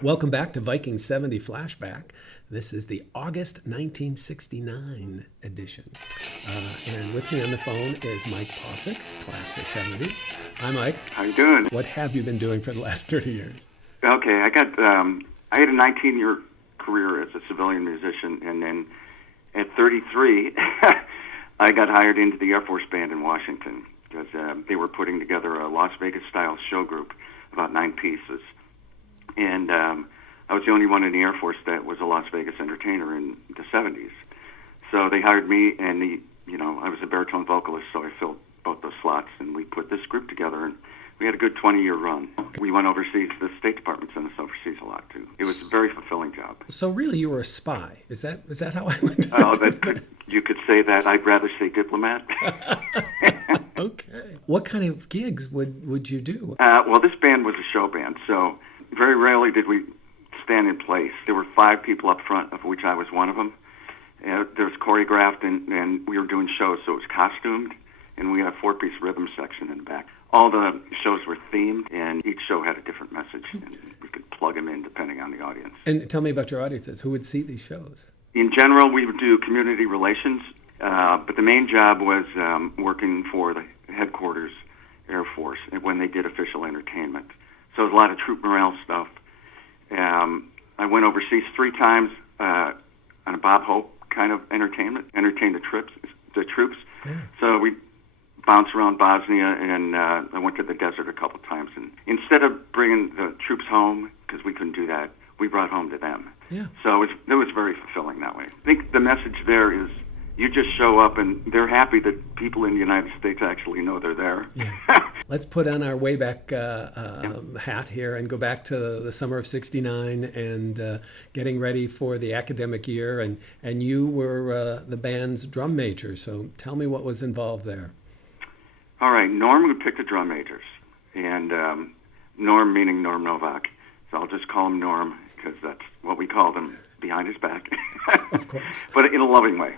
Welcome back to Vikings 70 Flashback. This is the August 1969 edition. And with me on the phone is Mike Pausic, class of 70. Hi, Mike. How you doing? What have you been doing for the last 30 years? Okay, I had a 19-year career as a civilian musician, and then at 33, I got hired into the Air Force Band in Washington because they were putting together a Las Vegas-style show group, about 9 pieces. And I was the only one in the Air Force that was a Las Vegas entertainer in the 70s. So they hired me, and I was a baritone vocalist, so I filled both those slots, and we put this group together, and we had a good 20-year run. We went overseas. The State Department sent us overseas a lot, too. It was a very fulfilling job. So really you were a spy. Is that how I went? You could say that. I'd rather say diplomat. Okay. What kind of gigs would you do? Well, this band was a show band, so very rarely did we stand in place. There were 5 people up front, of which I was one of them. There was choreographed, and we were doing shows, so it was costumed, and we had a 4-piece rhythm section in the back. All the shows were themed, and each show had a different message, and we could plug them in depending on the audience. And tell me about your audiences. Who would see these shows? In general, we would do community relations, but the main job was working for the headquarters Air Force when they did official entertainment. So it was a lot of troop morale stuff. I went overseas 3 times on a Bob Hope kind of entertainment, entertained the troops. Yeah. So we bounced around Bosnia, and I went to the desert a couple times. And instead of bringing the troops home, because we couldn't do that, we brought home to them. Yeah. So it was very fulfilling that way. I think the message there is you just show up, and they're happy that people in the United States actually know they're there. Yeah. Let's put on our way back hat here and go back to the summer of '69 and getting ready for the academic year. And you were the band's drum major, so tell me what was involved there. All right, Norm would pick the drum majors, and Norm meaning Norm Novak. So I'll just call him Norm because that's what we called him behind his back. Of course. But in a loving way.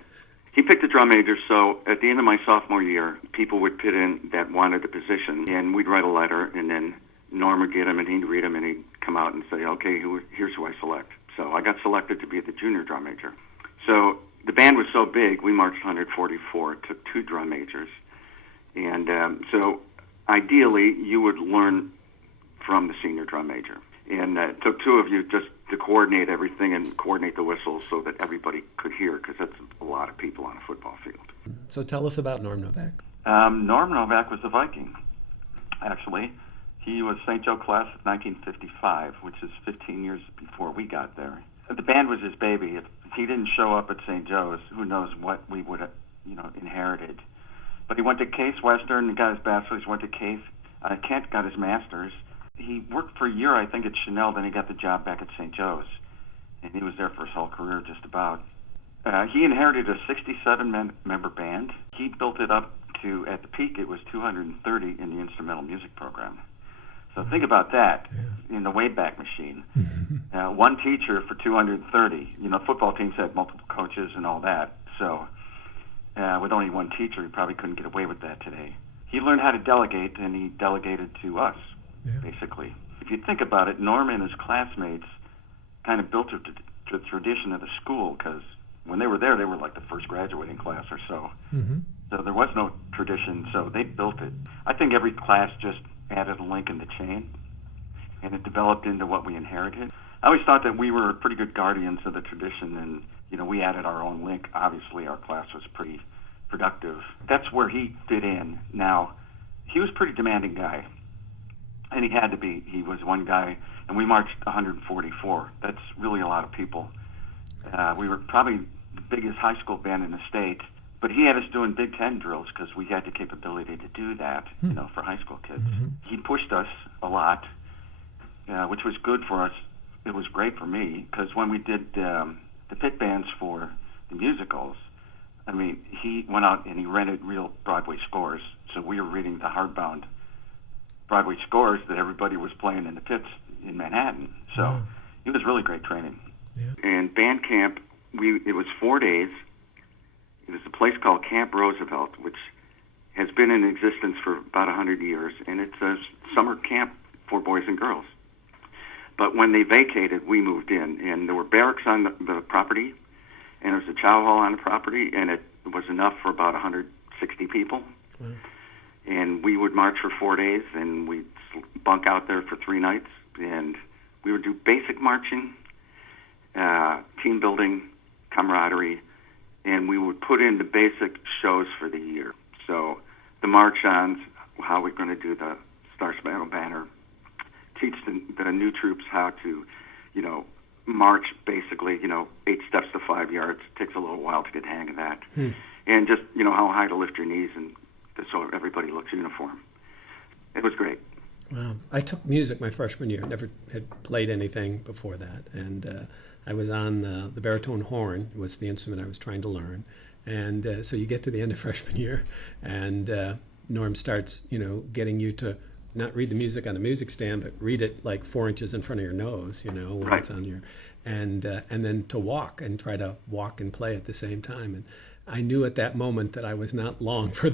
He picked the drum major, so at the end of my sophomore year, people would pit in that wanted the position, and we'd write a letter, and then Norm would get them, and he'd read them, and he'd come out and say, okay, here's who I select. So I got selected to be the junior drum major. So the band was so big, we marched 144, took 2 drum majors. And so ideally, you would learn from the senior drum major. And it took 2 of you just to coordinate everything and coordinate the whistles so that everybody could hear, because that's a lot of people on a football field. So tell us about Norm Novak. Norm Novak was a Viking, actually. He was St. Joe class of 1955, which is 15 years before we got there. The band was his baby. If he didn't show up at St. Joe's, who knows what we would have, inherited. But he went to Case Western and got his bachelor's, went to Case. Kent got his master's. He worked for a year, I think, at Chanel, then he got the job back at St. Joe's. And he was there for his whole career, just about. He inherited a 67-member band. He built it up to, at the peak, it was 230 in the instrumental music program. So think about that in the Wayback Machine. One teacher for 230. Football teams had multiple coaches and all that. So with only one teacher, he probably couldn't get away with that today. He learned how to delegate, and he delegated to us. Yeah. Basically. If you think about it, Norm and his classmates kind of built the tradition of the school, because when they were there, they were like the first graduating class or so. Mm-hmm. So there was no tradition, so they built it. I think every class just added a link in the chain, and it developed into what we inherited. I always thought that we were pretty good guardians of the tradition, and we added our own link. Obviously, our class was pretty productive. That's where he fit in. Now, he was a pretty demanding guy. And he had to be. He was one guy, and we marched 144. That's really a lot of people. We were probably the biggest high school band in the state, but he had us doing Big Ten drills because we had the capability to do that, for high school kids. Mm-hmm. He pushed us a lot, which was good for us. It was great for me because when we did the pit bands for the musicals, he went out and he rented real Broadway scores, so we were reading the hardbound Broadway scores that everybody was playing in the pits in Manhattan. So it was really great training. Yeah. And band camp, it was 4 days. It was a place called Camp Roosevelt, which has been in existence for about 100 years, and it's a summer camp for boys and girls. But when they vacated, we moved in, and there were barracks on the property, and there was a chow hall on the property, and it was enough for about 160 people. Wow. And we would march for 4 days, and we'd bunk out there for 3 nights, and we would do basic marching, team building, camaraderie, and we would put in the basic shows for the year. So the march-ons, how we're going to do the Star Spangled Banner, teach the new troops how to, march basically, 8 steps to 5 yards. It takes a little while to get the hang of that. And just, how high to lift your knees and so everybody looks uniform. It was great. Wow. I took music my freshman year. Never had played anything before that. And I was on the baritone horn was the instrument I was trying to learn. And so you get to the end of freshman year, and Norm starts, getting you to not read the music on the music stand, but read it like 4 inches in front of your nose, when Right. it's on your, and then to walk and try to walk and play at the same time. And I knew at that moment that I was not long for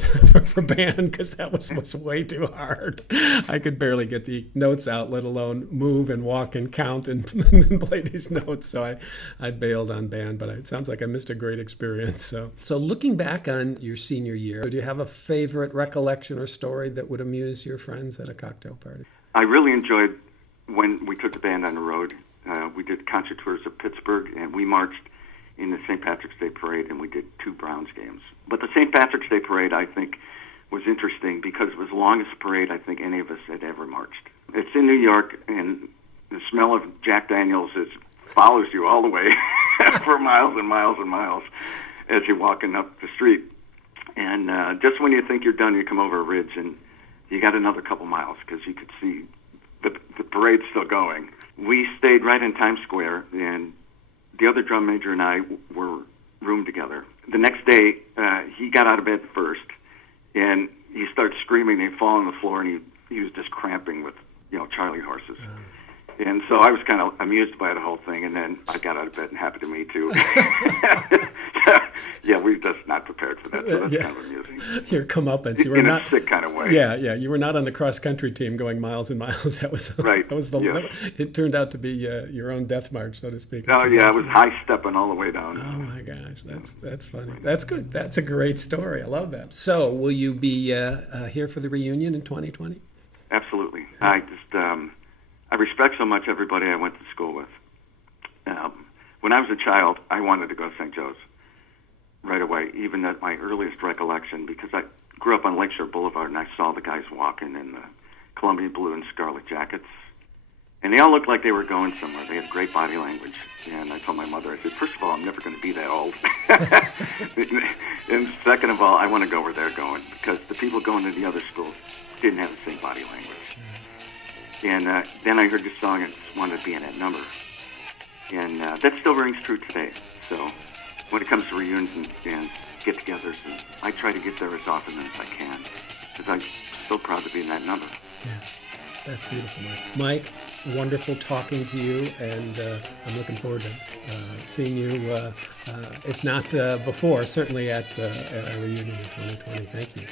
band, because that was way too hard. I could barely get the notes out, let alone move and walk and count and, and play these notes. So I bailed on band, but it sounds like I missed a great experience. So looking back on your senior year, do you have a favorite recollection or story that would amuse your friends at a cocktail party? I really enjoyed when we took the band on the road. We did concert tours of Pittsburgh, and we marched in the St. Patrick's Day Parade, and we did 2 Browns games. But the St. Patrick's Day Parade, I think, was interesting because it was the longest parade I think any of us had ever marched. It's in New York, and the smell of Jack Daniels follows you all the way for miles and miles and miles as you're walking up the street. And just when you think you're done, you come over a ridge, and you got another couple miles because you could see the parade's still going. We stayed right in Times Square, and the other drum major and I were roomed together. The next day, he got out of bed first, and he started screaming, and he fell on the floor, and he was just cramping with, Charlie horses. And so I was kind of amused by the whole thing, and then I got out of bed, and happened to me too. Yeah, we're just not prepared for that, so that's kind of amusing. Your comeuppance. You were in not a sick kind of way. Yeah. You were not on the cross country team going miles and miles. That was right. That was it turned out to be your own death march, so to speak. Oh yeah, I was high stepping all the way down. Oh my gosh, that's funny. That's good. That's a great story. I love that. So, will you be here for the reunion in 2020? Absolutely. I just I respect so much everybody I went to school with. When I was a child, I wanted to go to St. Joe's right away, even at my earliest recollection, because I grew up on Lakeshore Boulevard, and I saw the guys walking in the Columbia blue and scarlet jackets. And they all looked like they were going somewhere. They had great body language. And I told my mother, I said, first of all, I'm never going to be that old. And second of all, I want to go where they're going, because the people going to the other schools didn't have the same body language. And then I heard this song and wanted to be in that number. And that still rings true today. So when it comes to reunions and get-togethers, I try to get there as often as I can, because I'm so proud to be in that number. Yeah, that's beautiful, Mike. Mike, wonderful talking to you, and I'm looking forward to seeing you, if not before, certainly at our reunion in 2020. Thank you.